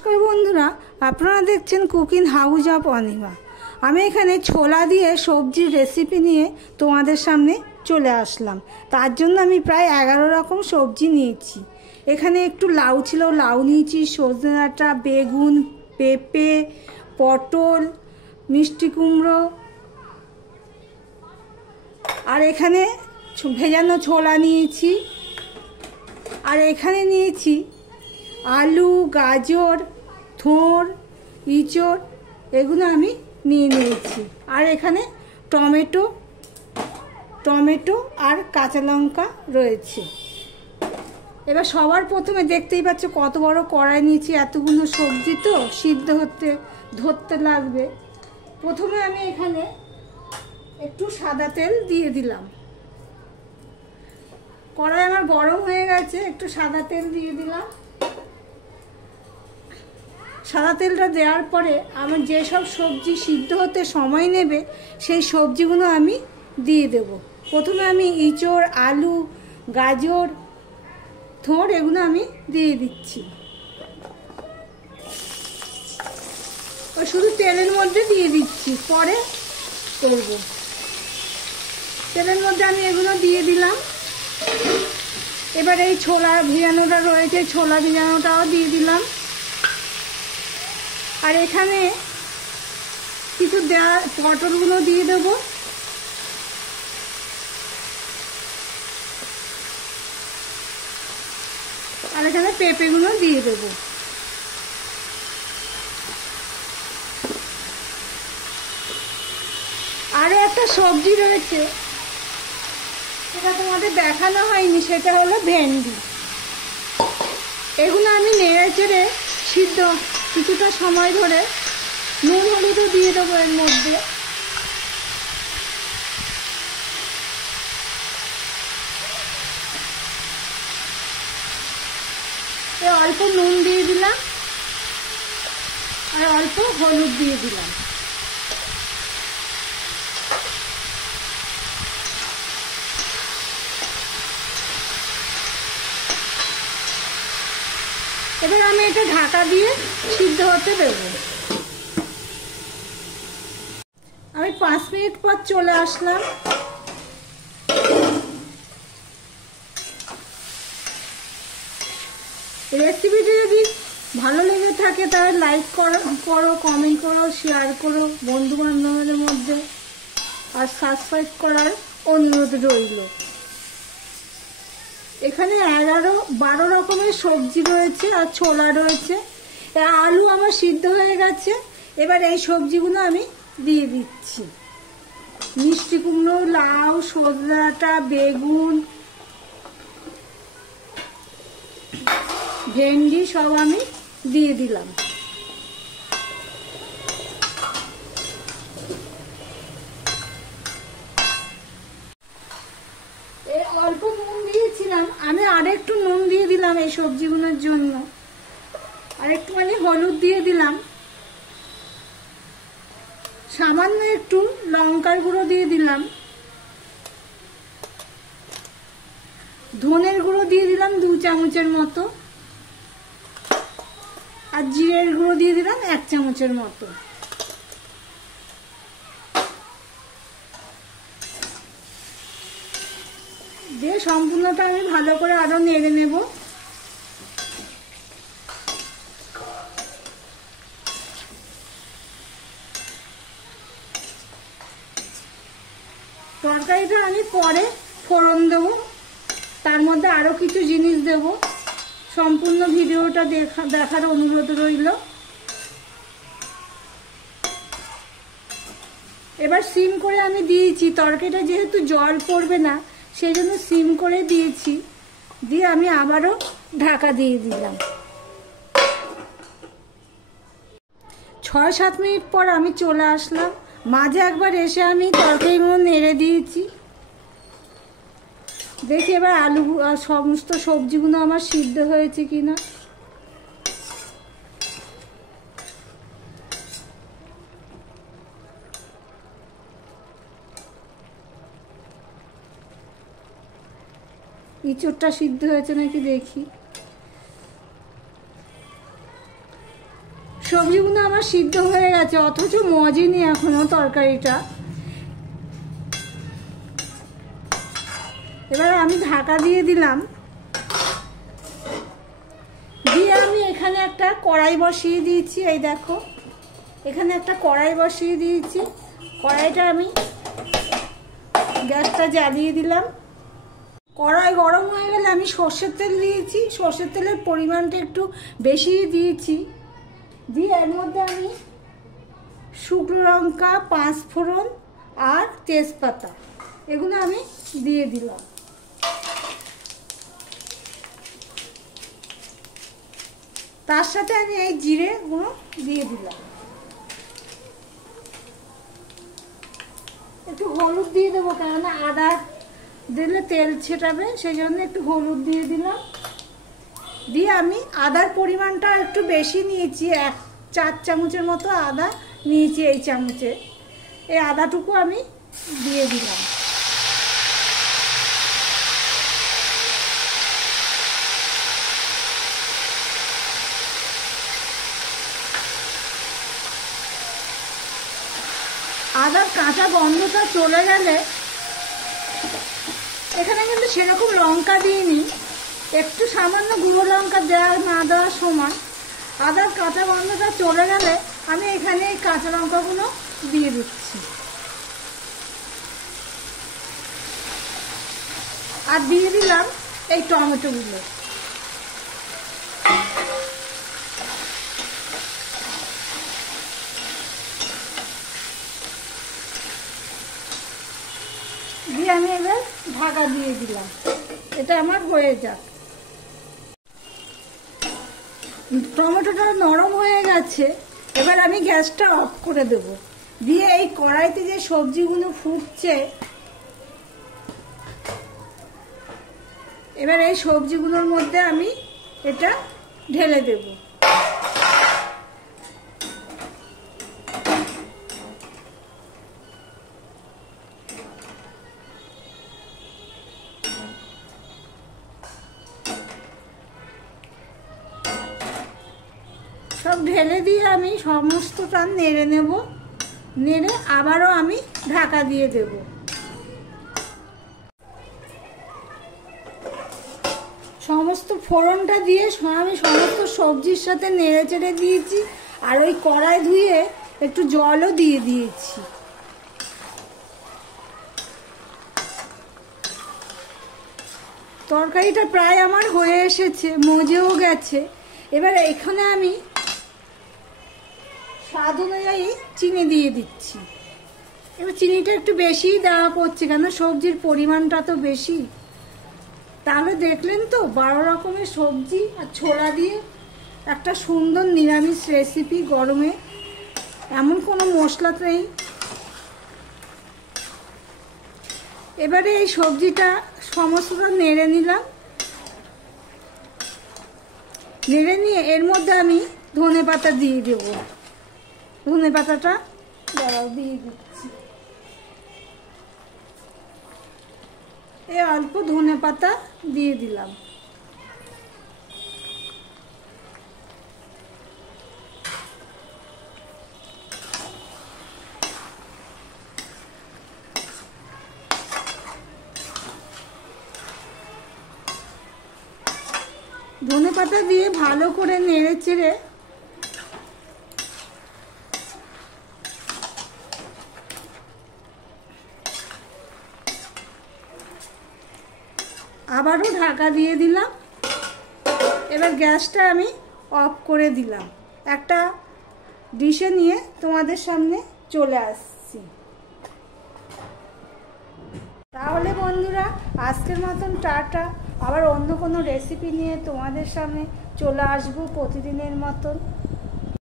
নমস্কার বন্ধুরা, আপনারা দেখছেন কুকিং হাউস অফ অনিমা। আমি এখানে ছোলা দিয়ে সবজির রেসিপি নিয়ে তোমাদের সামনে চলে আসলাম। তার জন্য আমি প্রায় 11 রকম সবজি নিয়েছি। এখানে একটু লাউ ছিল, লাউ নিয়েছি, সজনে ডাঁটা, বেগুন, পেঁপে, পটল, মিষ্টি কুমড়ো, আর এখানে ভেজানো ছোলা নিয়েছি, আর এখানে নিয়েছি আলু, গাজর, থোড়, ইঁচড়, এগুলো আমি নিয়ে নিয়েছি। আর এখানে টমেটো আর কাঁচা লঙ্কা রয়েছে। এবার সবার প্রথমে দেখতেই পাচ্ছ কত বড় কড়াই নিয়েছি, এতগুলো সবজি তো সিদ্ধ ধরতে লাগবে। প্রথমে আমি এখানে একটু সাদা তেল দিয়ে দিলাম। কড়াই আমার গরম হয়ে গেছে, একটু সাদা তেল দিয়ে দিলাম। সাদা তেলটা দেওয়ার পরে আমার যেসব সবজি সিদ্ধ হতে সময় নেবে সেই সবজিগুলো আমি দিয়ে দেব। প্রথমে আমি ইঁচড়, আলু, গাজর, থোড় এগুলো আমি দিয়ে দিচ্ছি। শুধু তেলের মধ্যে দিয়ে দিচ্ছি, পরে করব। তেলের মধ্যে আমি এগুলো দিয়ে দিলাম। এবার এই ছোলা ভিজানোটা রয়েছে, ছোলা ভিজানোটাও দিয়ে দিলাম। আর এখানে কিছু পটলগুলো দিয়ে দেব। আর এখানে পেঁপেগুলো দিয়ে দেব। আরও একটা সবজি রয়েছে, সেটা তোমাদের দেখানো হয়নি, সেটা হলো ভেন্ডি। এগুলো আমি নেড়ে চেড়ে সিদ্ধ কিছুটা সময় ধরে নুন হলুদও দিয়ে দেবো এর মধ্যে। অল্প নুন দিয়ে দিলাম আর অল্প হলুদ দিয়ে দিলাম। এবার আমি এটা ঢাকা দিয়ে সিদ্ধ হতে দেব। আমি 5 মিনিট পর চলে আসলাম। রেসিপিটি যদি ভালো লেগে থাকে তাহলে লাইক করো, কমেন্ট করো, শেয়ার করো বন্ধু বান্ধবদের মধ্যে, আর সাবস্ক্রাইব করার অনুরোধ রইল। এখানে 12 রকমের সবজি রয়েছে আর ছোলা রয়েছে। আলু আমার সিদ্ধ হয়ে গেছে। এবার এই সবজিগুলো আমি দিয়ে দিচ্ছি। মিষ্টি কুমড়ো, লাউ, সজনে ডাঁটা, বেগুন, ভেন্ডি সব আমি দিয়ে দিলাম। অল্প নুন দিয়েছিলাম, আমি আরেকটু নুন দিয়ে দিলাম এই সবজিগুলোর জন্য। আর একটুখানি হলুদ দিয়ে দিলাম। সামান্য একটু লঙ্কার গুঁড়ো দিয়ে দিলাম। ধনের গুঁড়ো দিয়ে দিলাম 2 চামচের মতো। আর জিরের গুঁড়ো দিয়ে দিলাম 1 চামচের মতো। দিয়ে সম্পূর্ণটা আমি ভালো করে আরো নেড়ে নেব। তরকারিটা আমি পরে ফোড়ন দেবো, তার মধ্যে আরো কিছু জিনিস দেব। সম্পূর্ণ ভিডিওটা দেখার অনুরোধ রইল। এবার সিম করে আমি দিয়েছি, তরকারিটা যেহেতু জল পড়বে না সেই জন্য সিম করে দিয়েছি। দিয়ে আমি আবারও ঢাকা দিয়ে দিলাম। 6-7 মিনিট পর আমি চলে আসলাম। মাঝে একবার এসে আমি তরকারিগুলো নেড়ে দিয়েছি। দেখি এবার আলু আর সমস্ত সবজিগুলো আমার সিদ্ধ হয়েছে কিনা। ইঁচড়টা সিদ্ধ হয়েছে নাকি দেখি। সবজিগুলো আমার সিদ্ধ হয়ে গেছে, অথচ মজেনি এখনো তরকারিটা। এবার আমি ঢাকা দিয়ে দিলাম, দিয়ে আমি এখানে একটা কড়াই বসিয়ে দিয়েছি। এই দেখো, এখানে একটা কড়াই বসিয়ে দিয়েছি। কড়াইটা আমি গ্যাসটা জ্বালিয়ে দিলাম। কড়াই গরম হয়ে গেলে আমি সর্ষের তেল দিয়েছি। সর্ষের তেলের পরিমাণটা একটু বেশি দিয়েছি। দিয়ে এর মধ্যে আমি শুকনো লঙ্কা, পাঁচফোড়ন আর তেজপাতা এগুলো আমি দিয়ে দিলাম। তার সাথে আমি এই জিরেগুলো দিয়ে দিলাম। একটু হলুদ দিয়ে দেবো, কেননা আদা দিলে তেল ছেটাবে, সেই জন্য একটু হলুদ দিয়ে দিলাম। দিয়ে আমি আদার পরিমাণটা একটু বেশি নিয়েছি, 4 চামচের মতো আদা নিয়েছি এই চামচে। এই আদাটুকু আমি দিয়ে দিলাম। আদার কাঁচা গন্ধটা চলে গেলে, এখানে কিন্তু সেরকম লঙ্কা দিইনি, একটু সামান্য গুঁড়ো লঙ্কা দেওয়া না দেওয়ার সময় আদার কাঁচা গন্ধটা চলে গেলে আমি এখানে এই কাঁচা লঙ্কাগুলো দিয়ে দিচ্ছি। আর দিয়ে দিলাম এই টমেটোগুলো। দিয়ে আমি এবার ঢাকা দিয়ে দিলাম, এটা আমার হয়ে যাক। টমেটোটা নরম হয়ে গেছে, এবার আমি গ্যাসটা অফ করে দেব। দিয়ে এই কড়াইতে যে সবজিগুলো ফুটছে, এবার এই সবজিগুলোর মধ্যে আমি এটা ঢেলে দেব। সব ঢেলে দিয়ে আমি সমস্তটা নেড়ে নেব। নেড়ে আবারও আমি ঢাকা দিয়ে দেব। সমস্ত ফোড়নটা দিয়ে আমি সমস্ত সবজির সাথে নেড়ে চেড়ে দিয়েছি। আর ওই কড়াই ধুয়ে একটু জলও দিয়ে দিয়েছি। তরকারিটা প্রায় আমার হয়ে এসেছে, মজেও গেছে। এবার এখানে আমি স্বাদ অনুযায়ী চিনি দিয়ে দিচ্ছি। এবার চিনিটা একটু বেশিই দেওয়া পড়ছে, কেন সবজির পরিমাণটা তো বেশি। তাহলে দেখলেন তো, 12 রকমের সবজি আর ছোলা দিয়ে একটা সুন্দর নিরামিষ রেসিপি গরমে, এমন কোনো মশলা নেই। এবারে এই সবজিটা সমস্তটা নেড়ে নিলাম। নেড়ে নিয়ে এর মধ্যে আমি ধনেপাতা দিয়ে দেব। ধনেপাতাটা দিয়ে দিচ্ছি। এই অল্প ধনেপাতা দিয়ে দিলাম। ধনেপাতা দিয়ে ভালো করে নেড়ে চেড়ে আবারও ঢাকা দিয়ে দিলাম। এবার গ্যাসটা আমি অফ করে দিলাম। একটা ডিশে নিয়ে তোমাদের সামনে চলে আসছি। তাহলে বন্ধুরা, আজকের মতন টাটা। আবার অন্য কোনো রেসিপি নিয়ে তোমাদের সামনে চলে আসবো প্রতিদিনের মতন।